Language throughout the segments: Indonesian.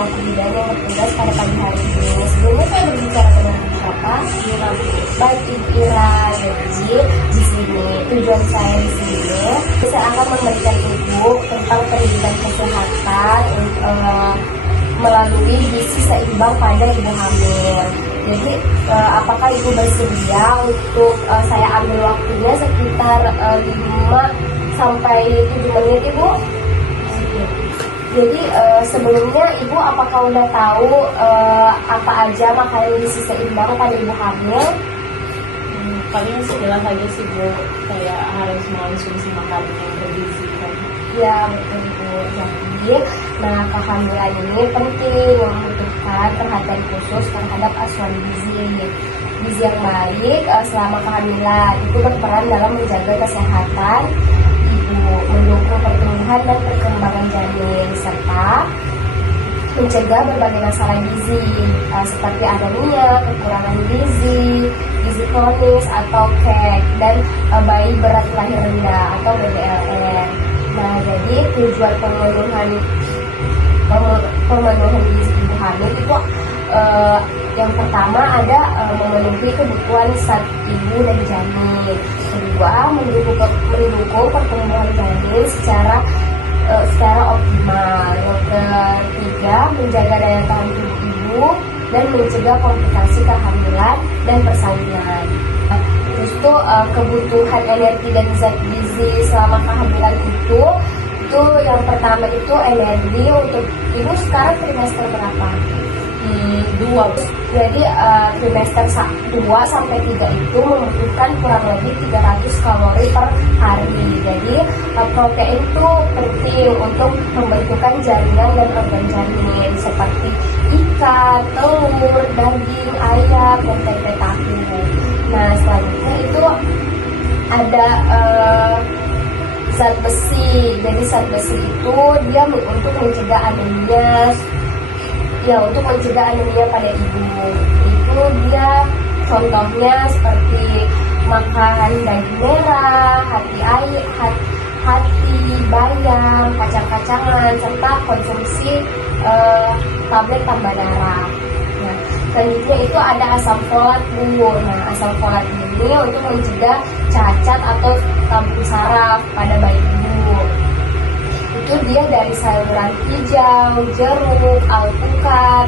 selaku bidan yang bertugas pada pagi hari ini. Sebelumnya saya berbicara dengan siapa? Baik, Ira Deji di sini. Tujuan saya di sini, saya akan memberikan ibu tentang pendidikan kesehatan melalui gizi seimbang pada ibu hamil. Jadi, apakah ibu bersedia untuk saya ambil waktunya sekitar 5 sampai 7 menit, Ibu? Jadi sebelumnya Ibu apakah udah tahu apa aja makanan gizi seimbang pada ibu hamil? Paling sekilas aja sih Bu, kayak harus mengonsumsi makanan yang bergizi kan. Ya, betul. Jadi, kehamilan ini penting membutuhkan perhatian khusus terhadap asupan gizi. Gizi yang baik selama kehamilan itu berperan dalam menjaga kesehatan ibu, mendukung pertumbuhan dan perkembangan janin, serta mencegah berbagai masalah gizi seperti anemia, kekurangan gizi kronis atau KEK, dan bayi berat lahir rendah atau BBLR. Nah, jadi tujuan pemenuhan gizi ibu hamil itu yang pertama ada memenuhi kebutuhan zat ibu dan janin. Kedua, mendukung pertumbuhan janin secara optimal. Yang ketiga, menjaga daya tahan tubuh ibu dan mencegah komplikasi kehamilan dan persalinan. Terus itu kebutuhan energi dan zat gizi selama kehamilan itu yang pertama itu energi untuk ibu sekarang trimester berapa? 2. Jadi trimester 2 sampai 3 itu membutuhkan kurang lebih 300 kalori per hari. Jadi protein itu penting untuk pembentukan jaringan dan organ janin seperti ikan, telur, daging, ayam, dan tempe tahu. Nah, selanjutnya itu ada zat besi. Jadi zat besi itu dia untuk mencegah anemia. Untuk mencegah anemia pada ibu itu dia contohnya seperti makan daging merah, hati bayam, kacang-kacangan, serta konsumsi tablet tambah darah. Nah, selanjutnya itu ada asam folat, Bu. Nah, asam folat ini untuk mencegah cacat atau tabung saraf pada bayi ibu. Itu dia dari sayuran hijau, jeruk, alpukat,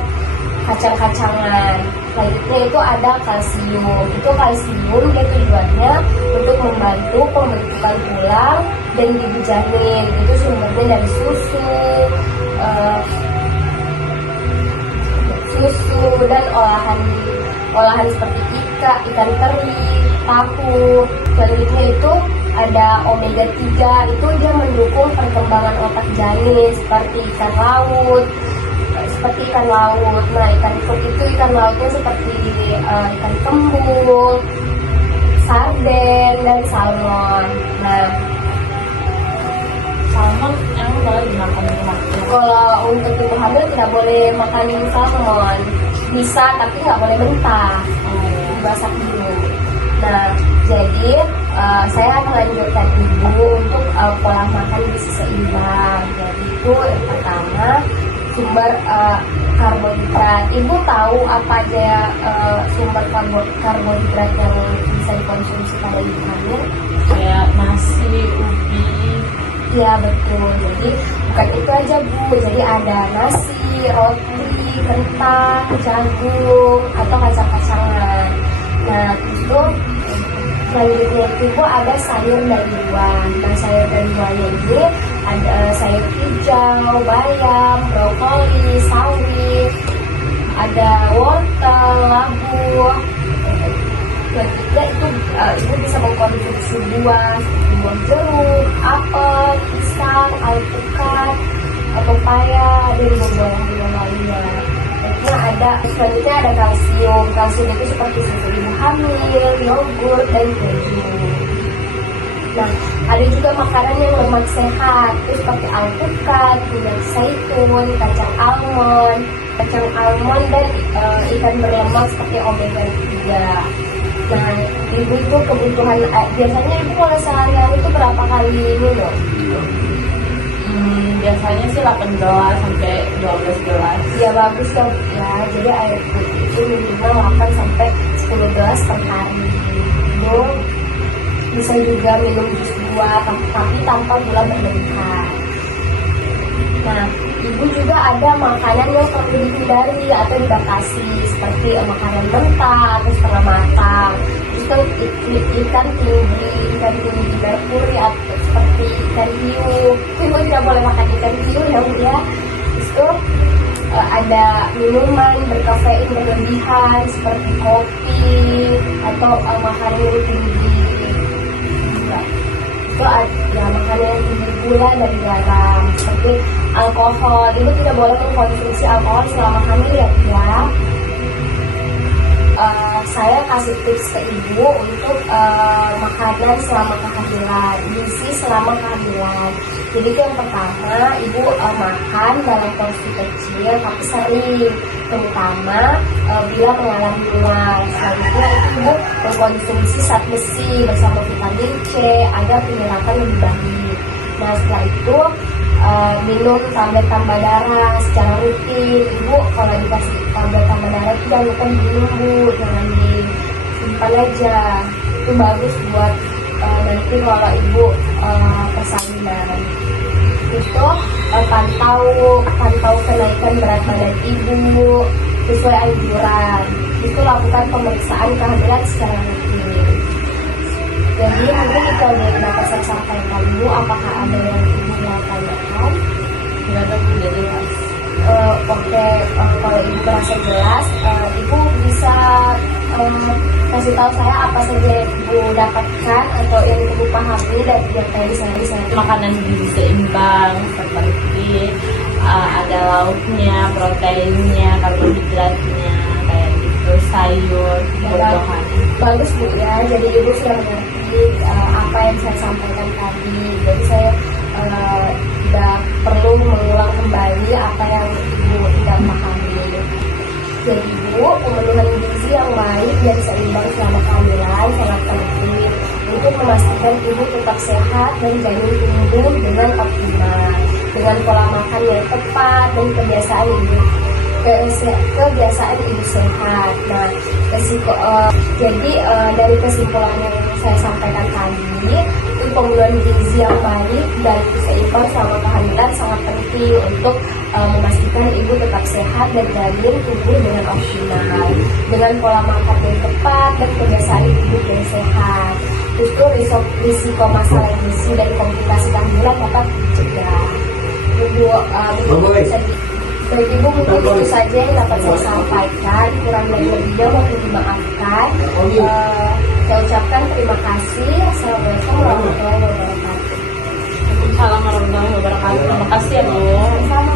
kacang-kacangan. Selanjutnya itu ada kalsium. Itu kalsium dia tujuannya untuk membantu pembentukan tulang dan gigi janin. Itu sumbernya dari susu dan olahan seperti ikan teri, tahu. Selanjutnya itu ada omega 3, itu dia mendukung perkembangan otak janin seperti ikan laut. Nah, ikan lautnya seperti ikan kembung, sarden, dan salmon. Nah, Salmon yang boleh dimakan di rumah. kalau untuk ibu hamil tidak boleh makan salmon. Bisa, tapi nggak boleh mentah. Dimasak dulu. Nah, jadi saya melanjutkan ibu untuk pola makan gizi seimbang. Jadi itu yang pertama, sumber karbohidrat. Ibu tahu apa aja sumber karbohidrat yang bisa dikonsumsi pada ibu hamil? Kayak nasi, ubi. Iya, betul. Jadi bukan itu aja, Bu. Jadi ada nasi, roti, kentang, jagung, atau kacang-kacangan. Nah, itu selanjutnya itu ada sayur dan buah. Nah, sayur dan buahnya ini ada sayur hijau, bayam, brokoli, sawi, ada wortel, labu. Selanjutnya itu ibu bisa mengkonsumsi buah jeruk, apel, pisang, alpukat, pepaya, dan buah-buahan yang lainnya. Selanjutnya ada kalsium. Kalsium itu seperti susu ibu hamil, yogurt, dan keju. Nah, ada juga makanan yang lemak sehat, itu seperti alpukat, minyak zaitun, kacang almond, dan ikan berlemak seperti omega 3. Nah, ibu itu kebutuhan biasanya ibu kalau sehari-hari itu berapa kali minum? Biasanya sih 8 gelas sampai 12 gelas. Ya bagus dong ya. Jadi air putih itu minimal 8 sampai 10 gelas per hari. Ibu bisa juga minum jus buah tapi tanpa gula berlebihan. Nah, ibu juga ada makanan yang perlu dihindari atau dibatasi seperti makanan mentah atau setengah matang. Terus ikan tinggi merkuri atau seperti ikan hiu. Ibu tidak boleh makan ikan hiu ya Bu ya. Terus ada minuman berkafein berlebihan seperti kopi atau makanan yang tinggi juga. Itu ada makanan yang tinggi gula dan garam seperti alkohol. Ibu tidak boleh mengkonsumsi alkohol selama hamil ya. Saya kasih tips ke ibu untuk makanan selama kehamilan, gizi selama kehamilan. Jadi itu yang pertama, ibu makan dalam porsi kecil tapi sering, terutama bila mengalami mual. Selanjutnya ibu mengkonsumsi zat besi bersama vitamin C agar penyerapan lebih baik. Nah setelah itu minum tablet tambah darah secara rutin. Ibu kalau dikasih tablet tambah darah itu jangan lupa minum Bu, jangan disimpan aja. Itu bagus buat nanti kalau ibu persalinan. Itu pantau kenaikan berat badan ibu sesuai anjuran. Itu lakukan pemeriksaan kehamilan secara rutin. Jadi mungkin itu aja yang dapat saya sampaikan Bu. Apakah ada yang ibu mau tanyakan? Tidak ada udah jelas. Oke, kalau ibu merasa jelas, ibu bisa kasih tahu saya apa saja yang ibu dapatkan atau yang ibu pahami dari yang tadi saya Makanan gizi seimbang seperti ada lauknya, proteinnya, karbohidratnya, kayak gitu, sayur, buah-buahan. Bagus Bu ya, jadi ibu sudah mengerti apa yang saya sampaikan tadi. Jadi saya tidak perlu mengulang kembali apa yang ibu tidak pahami. Jadi Bu, pemenuhan gizi yang baik dan seimbang selama kehamilan sangat penting untuk memastikan ibu tetap sehat dan janin tumbuh dengan optimal. Dengan pola makan yang tepat dan kebiasaan ibu sehat. Nah, jadi dari kesimpulan yang saya sampaikan tadi, itu pemenuhan gizi yang baik dan seimbang selama kehamilan sangat penting untuk memastikan ibu tetap sehat dan janin tumbuh dengan optimal. Dengan pola makan yang tepat dan kebiasaan hidup yang sehat, itu risiko masalah gizi dan komplikasi kehamilan dapat dicegah. Baik Ibu, mungkin itu saja yang dapat saya sampaikan. Kurang dan lebihnya mohon dimaafkan. Saya ucapkan terima kasih. Assalamualaikum warahmatullahi wabarakatuh. Waalaikumsalam warahmatullahi wabarakatuh. Terima kasih ya Bu. Sama.